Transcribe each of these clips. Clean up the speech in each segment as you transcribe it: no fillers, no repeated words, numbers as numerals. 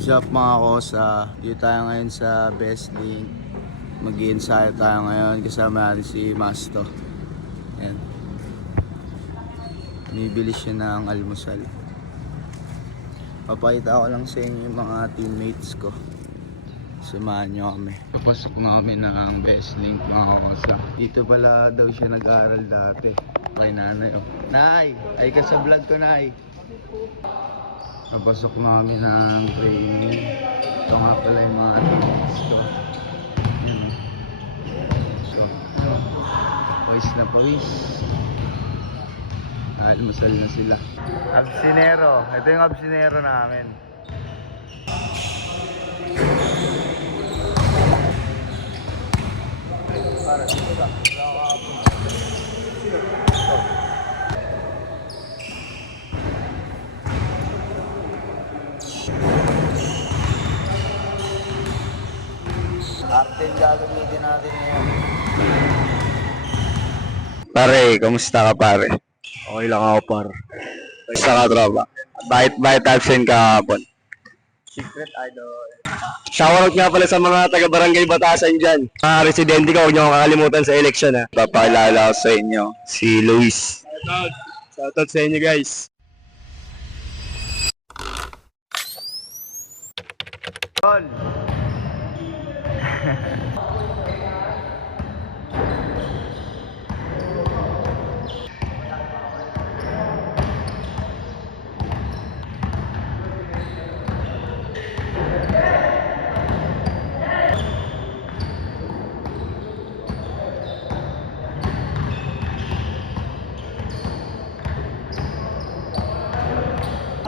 What's up mga kosa? Dito tayo ngayon sa Best Link. Mag-i-ensayo tayo ngayon kasama natin si Masto. Yan. Bumibili siya ng almusal. Papakita ko lang sa inyo yung mga teammates ko. Samahan nyo kami. Papasok na kami ng Best Link mga kosa. Dito pala daw siya nag-aaral dati. Kay nanay. Oh. Nay! Ay ka sa vlog ko, Nay! Napasok na kami ng training. Ito nga pala yung mga teammates ko. Yun. So, pawis na pawis. Almusal na sila. Absinero. Ito yung absinero namin. Para dito ka. Arte yung gagamitin natin ngayon. Pare, kamusta ka pare? Okay lang ako par. Kamusta ka tropa? Bakit absent ka hapon? Secret idol. Shoutout nga pala sa mga taga-barangay Batasan dyan. Mga residente ko, huwag niyo akong kakalimutan sa election ha. Papakilala ko sa inyo, si Luis. Shoutout sa inyo guys. Tol!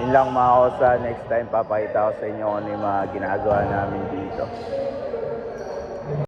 Yun lang mga kosa, next time papakita ko sa inyo kung ano yung mga ginagawa namin dito.